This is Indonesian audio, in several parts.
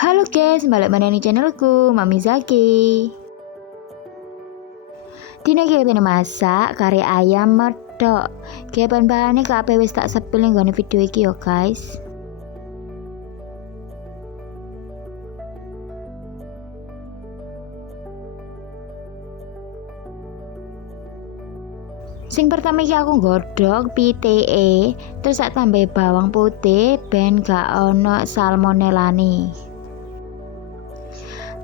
Halo guys, balik mana nih channelku, Mami Zaki. Dina kita masak kari ayam medok. Kayak bahan-bahannya kabeh wis tak sepil ning gone video iki yo guys. Sing pertama iki aku godhog pitike, terus tak tambah bawang putih ben gak ono salmonellane.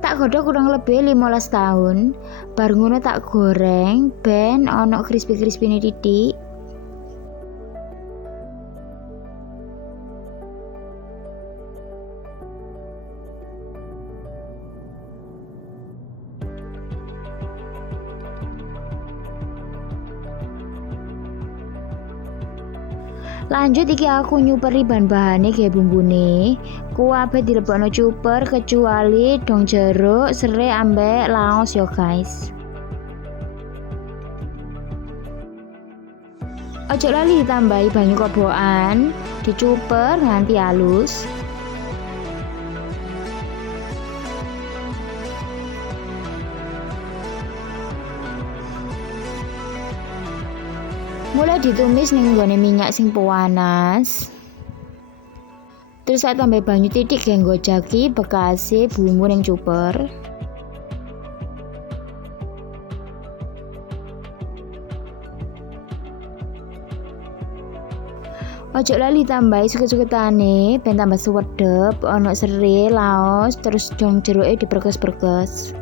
Tak godhog kurang lebih 15 tahun, bar ngono tak goreng ben ono crispy-crispy titik. Lanjut iki aku nyuperi bahan-bahane kayak bumbune. Kuwabe dilebokno cuper kecuali dong jeruk, serai ambek laos yo guys. Ojo lali ditambahi banyu kobokan, dicuper nganti halus. Mulai ditumis ning nggone minyak sing panas. Terus saya tambah banyu titik kanggo jaki bekase bumbu ning cuper. Ojo lali tambahi suket-suketane ben tambah suwedep, ono serai, laos, terus dong jeruke diperkes-perkes.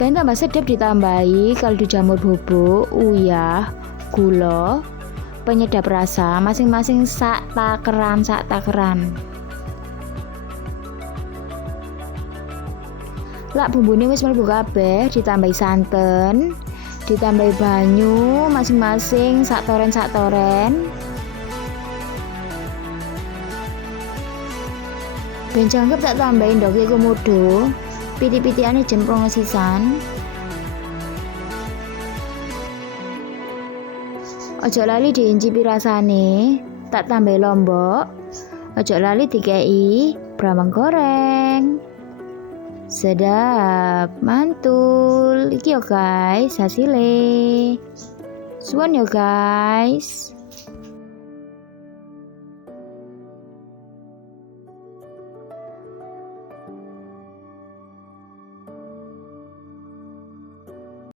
Ben tambah sedap ditambahi kaldu jamur bubuk, uyah, gula, penyedap rasa masing-masing sak takeran. Lak bumbune wis mlebu kabeh, ditambahi santen, ditambahi banyu masing-masing sak toren. Ben jangkep tak tambahin ndoke komodo. Piti-pitiane jemplung sisan. Ojo lali diincipi rasane, tak tambah lombok. Ojo lali dikei bawang goreng. Sedap, mantul. Iki yo guys, hasilnya. Suwun yo guys.